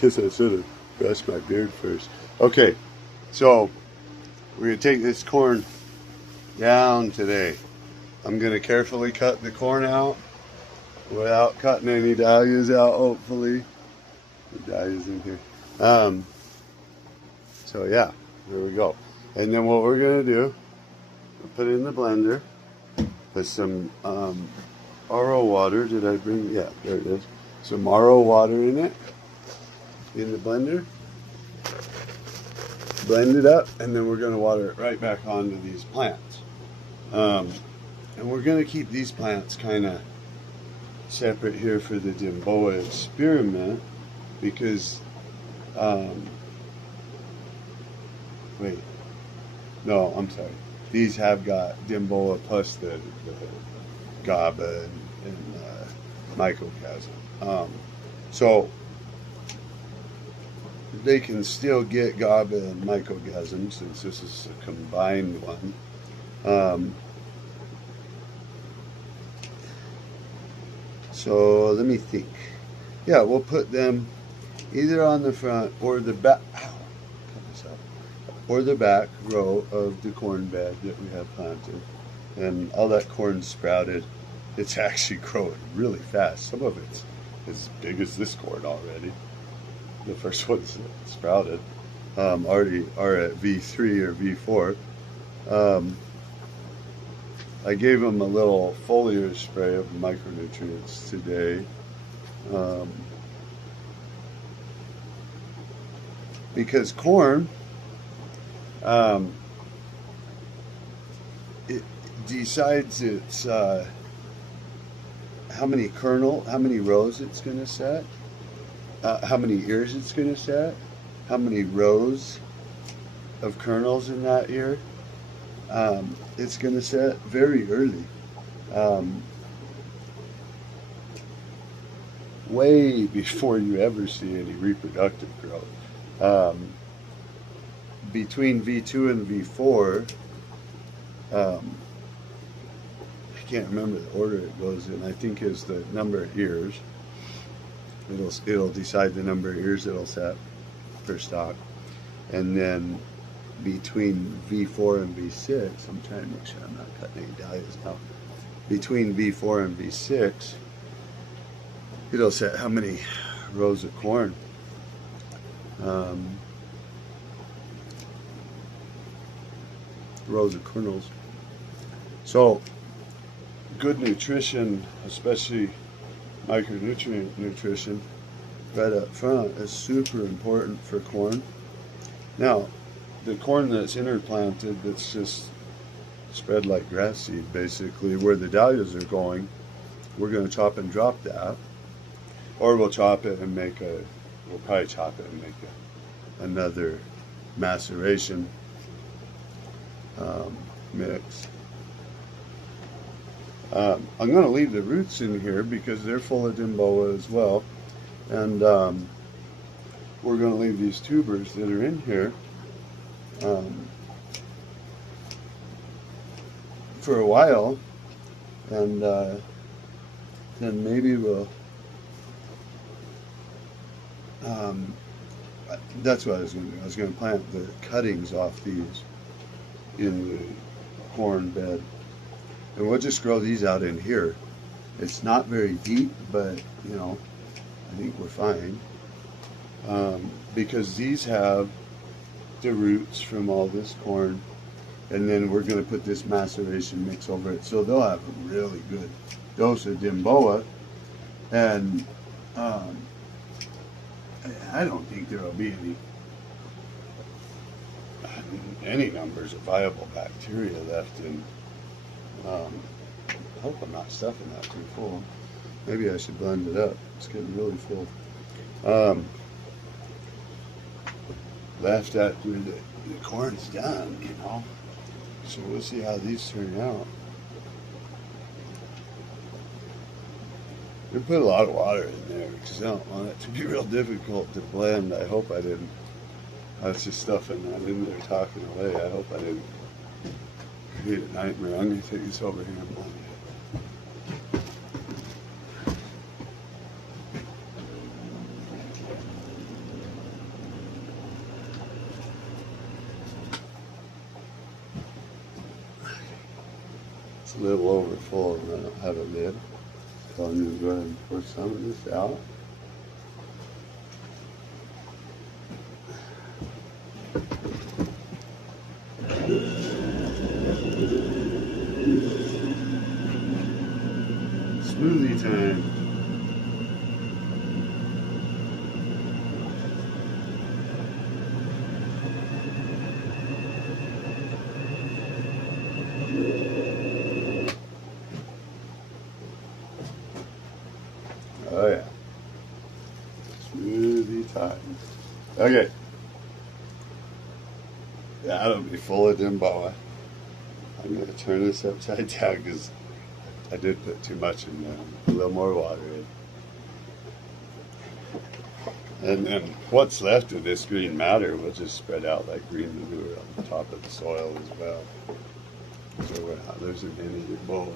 Guess I should have brushed my beard first. Okay, so we're going to take this corn down today. I'm going to carefully cut the corn out without cutting any dahlias out, hopefully. The dahlias in here. So yeah, there we go. And then what we're going to do, we'll put it in the blender with some RO water. Did I bring? Yeah, there it is. Some RO water in it, in the blender. Blend it up, and then we're going to water it right back onto these plants. And we're going to keep these plants kind of separate here for the dimboa experiment because, wait, no, I'm sorry. These have got dimboa plus the GABA and microcosm. So they can still get GABA and microcosm since this is a combined one. So let me think. Yeah, we'll put them either on the front or the back. Or the back row of the corn bed that we have planted. And all that corn sprouted. It's actually growing really fast. Some of it's as big as this corn already. The first ones that sprouted already are at V3 or V4. I gave them a little foliar spray of micronutrients today. Because corn, it decides its how many rows it's going to set, how many ears it's going to set, how many rows of kernels in that ear it's going to set very early, way before you ever see any reproductive growth. Between V2 and V4, I can't remember the order it goes in. I think is the number of ears. It'll decide the number of ears it'll set per stalk, and then between V4 and V6, I'm trying to make sure I'm not cutting any dahlias now. Between V4 and V6, it'll set how many rows of corn. Rows of kernels. So good nutrition, especially micronutrient nutrition right up front, is super important for corn. Now the corn that's interplanted, that's just spread like grass seed basically, where the dahlias are going, we're going to chop and drop that, or we'll chop it and we'll probably chop it and make another maceration mix. I'm going to leave the roots in here because they're full of dimboa as well, and we're going to leave these tubers that are in here for a while, and then maybe we'll that's what I was going to do. I was going to plant the cuttings off these in the corn bed, and we'll just grow these out in here. It's not very deep, but you know, I think we're fine, because these have the roots from all this corn, and then we're going to put this maceration mix over it, so they'll have a really good dose of dimboa, and I don't think there will be any numbers of viable bacteria left in. I hope I'm not stuffing that too full. Maybe I should blend it up. It's getting really full. Left after the corn's done, you know. So we'll see how these turn out. We put a lot of water in there because I don't want it to be real difficult to blend. I hope I didn't. I was just stuffing that in there, talking away. I hope I didn't create a nightmare. I'm going to take this over here and blend it. It's a little over full and I don't have a lid. So I'm going to go ahead and pour some of this out. Smoothie time. Oh yeah. Smoothie time. Okay. That'll be full of dimboa. I'm going to turn this upside down because I did put too much in there. A little more water in. And then what's left of this green matter will just spread out like green manure on the top of the soil as well. So we're not losing any dimboa.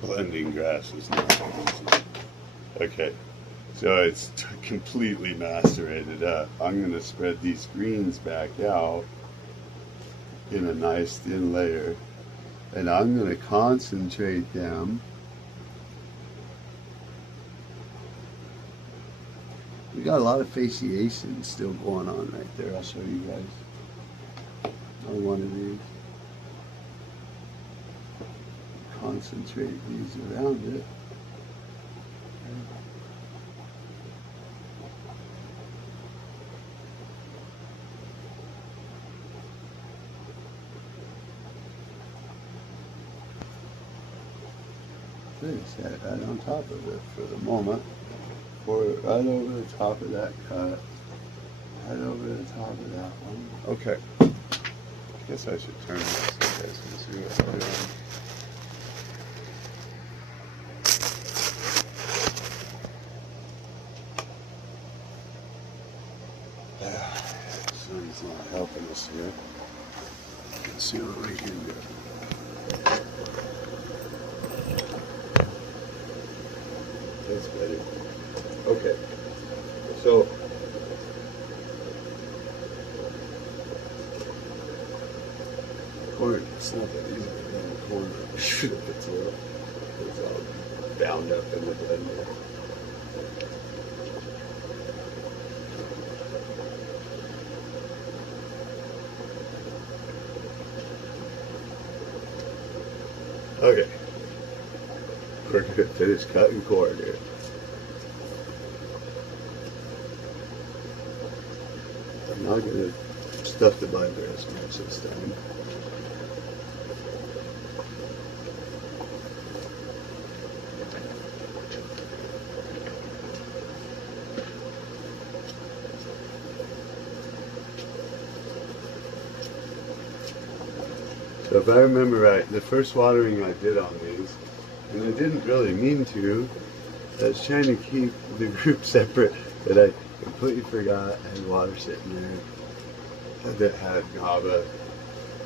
Blending grass is not easy. Okay, so it's completely macerated up. I'm going to spread these greens back out in a nice thin layer, and I'm going to concentrate them. We got a lot of fasciation still going on right there. I'll show you guys on one of these. Concentrate these around it. Set it right on top of it for the moment. Pour it right over the top of that cut. Right over the top of that one. Okay. I guess I should turn this so you guys can see what's going on. The sun's not helping us here. Let's see what we can do. That's better. Okay. So corn, it's not that easy to blend the corn. I should have put it. It's all bound up in the blender. Okay. We're going to finish cutting corn here. I'm not going to stuff the blender as much this time. So if I remember right, the first watering I did on these, and I didn't really mean to, I was trying to keep the group separate, but I completely forgot I had water sitting there that had GABA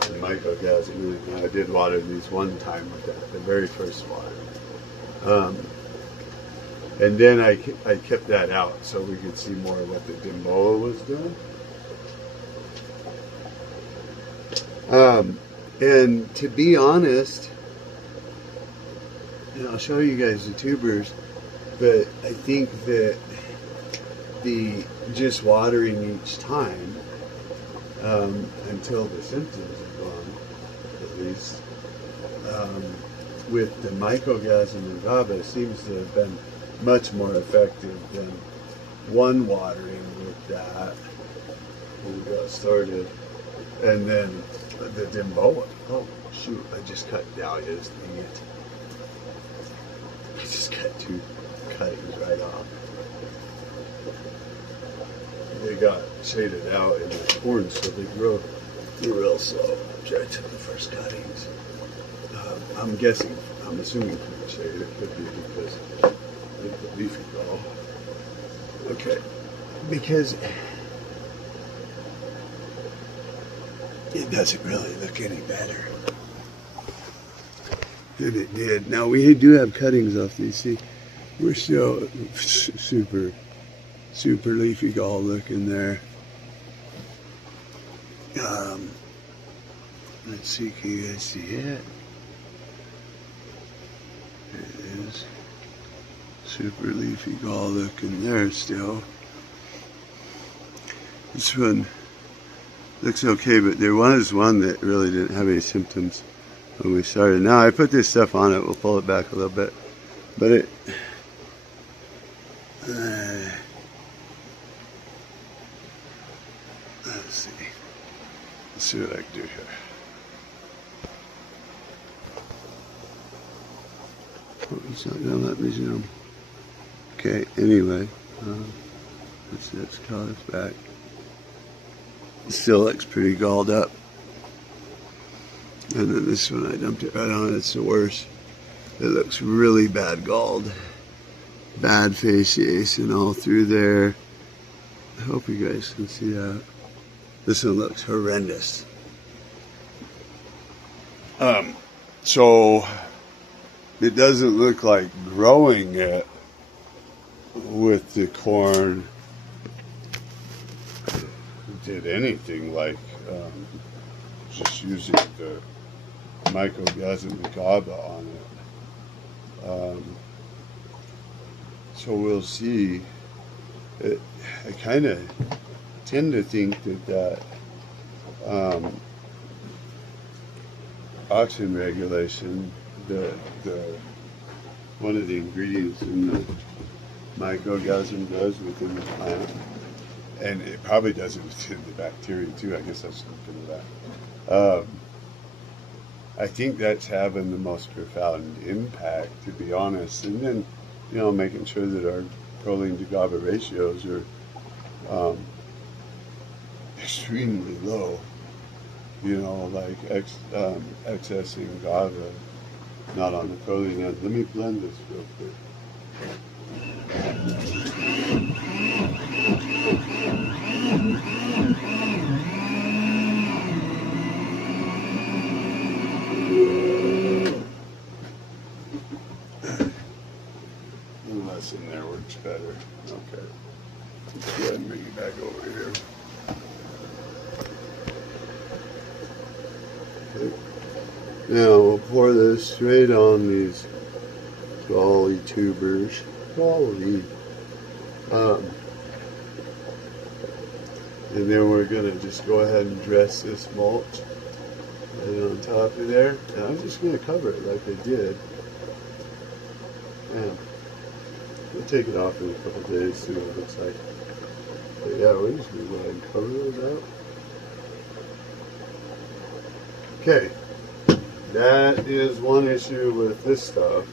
and microgasm in it. And I did water these one time with that, the very first water. And then I kept that out so we could see more of what the dimboa was doing. And to be honest, and I'll show you guys the tubers, but I think that the just watering each time until the symptoms are gone, at least, with the microgasm and GABA seems to have been much more effective than one watering with that when we got started, and then the dimboa. Oh shoot! I just cut dahlias. Dang it! I just cut 2 cuttings right off. They got shaded out in the corn, so they grow real slow. After I took the first cuttings, I'm guessing, I'm assuming from the shade, it could be because of the leafy gall. Okay, because it doesn't really look any better than it did. Now we do have cuttings off these. See, we're still super leafy gall looking there. Let's see, can you guys see it? There it is. Super leafy gall looking there still. This one looks okay, but there was one that really didn't have any symptoms when we started. Now I put this stuff on it, we'll pull it back a little bit, but it let's see what I can do here. Oh, it's not gonna let me zoom. Okay, anyway, let's call this back. It still looks pretty galled up. And then this one, I dumped it right on, it's the worst. It looks really bad galled. Bad fasciation all through there. I hope you guys can see that. This one looks horrendous. So it doesn't look like growing it with the corn did anything like just using the mycogazin agave on it. So we'll see. I kind of tend to think that oxygen regulation, the one of the ingredients in the mycogazin does within the plant, and it probably does it within the bacteria too. I guess I should look into that. I think that's having the most profound impact, to be honest. And then, you know, making sure that our proline to GABA ratios are extremely low. You know, like excessing GABA, not on the proline end. Let me blend this real quick. Less in there works better. Okay. Let's go ahead and bring it back over here. Okay. Now we'll pour this straight on these golly tubers. Golly. And then we're going to just go ahead and dress this mulch right on top of there. And I'm just going to cover it like I did. Yeah. We'll take it off in a couple days, see what it looks like. But yeah, we're just going to go ahead and cover those out. Okay. That is one issue with this stuff.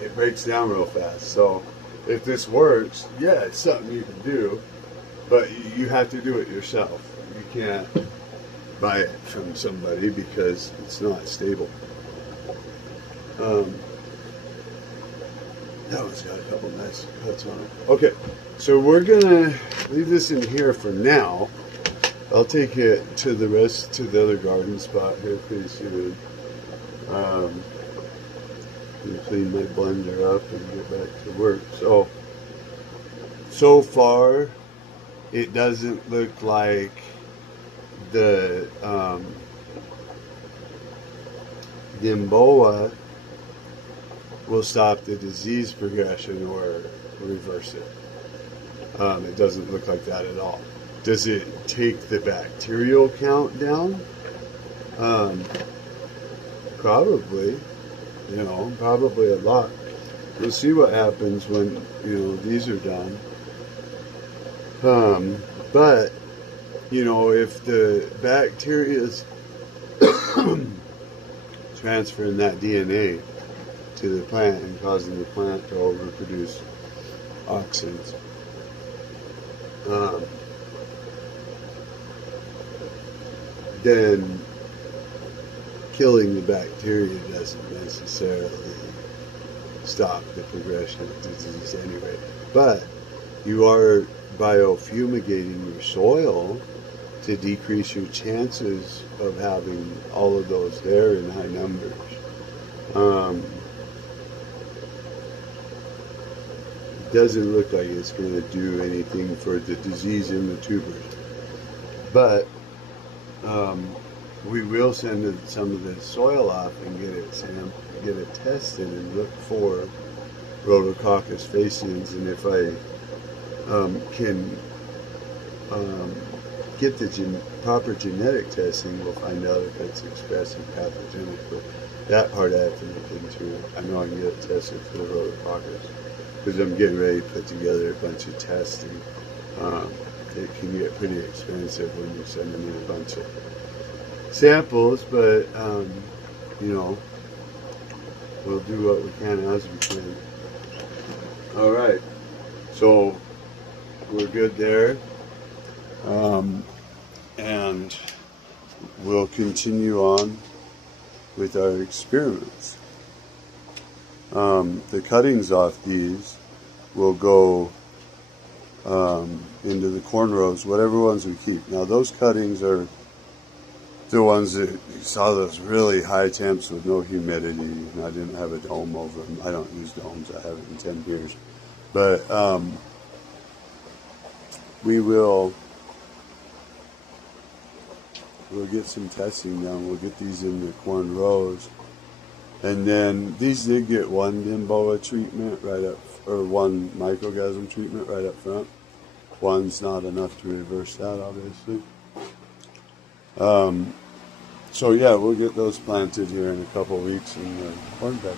It breaks down real fast. So if this works, yeah, it's something you can do, but you have to do it yourself. You can't buy it from somebody because it's not stable. That one's got a couple nice cuts on it. Okay, so we're gonna leave this in here for now. I'll take it to the other garden spot here pretty soon. And clean my blender up and get back to work. So far, it doesn't look like the dimboa will stop the disease progression or reverse it. It doesn't look like that at all. Does it take the bacterial count down? Probably. You know, probably a lot. We'll see what happens when, you know, these are done. But you know, if the bacteria is transferring that DNA to the plant and causing the plant to overproduce auxins, then killing the bacteria doesn't necessarily stop the progression of disease anyway. But you are biofumigating your soil to decrease your chances of having all of those there in high numbers. It doesn't look like it's going to do anything for the disease in the tubers. But we will send some of the soil off and get it tested and look for Rhodococcus faciens. And if I can get the proper genetic testing, we'll find out if it's expressing pathogenic. But that part I have to look into. I know I can get it tested for the Rhodococcus because I'm getting ready to put together a bunch of testing. It can get pretty expensive when you're sending in a bunch of samples, but you know, we'll do what we can as we can. All right, so we're good there, and we'll continue on with our experiments. The cuttings off these will go into the corn rows, whatever ones we keep. Now those cuttings are the ones that you saw, those really high temps with no humidity, and I didn't have a dome over them. I don't use domes, I haven't in 10 years. But we'll get some testing done. We'll get these in the corn rows. And then these did get one dimboa treatment right up, or one microorganism treatment right up front. One's not enough to reverse that, obviously. So yeah, we'll get those planted here in a couple weeks in the corn bed.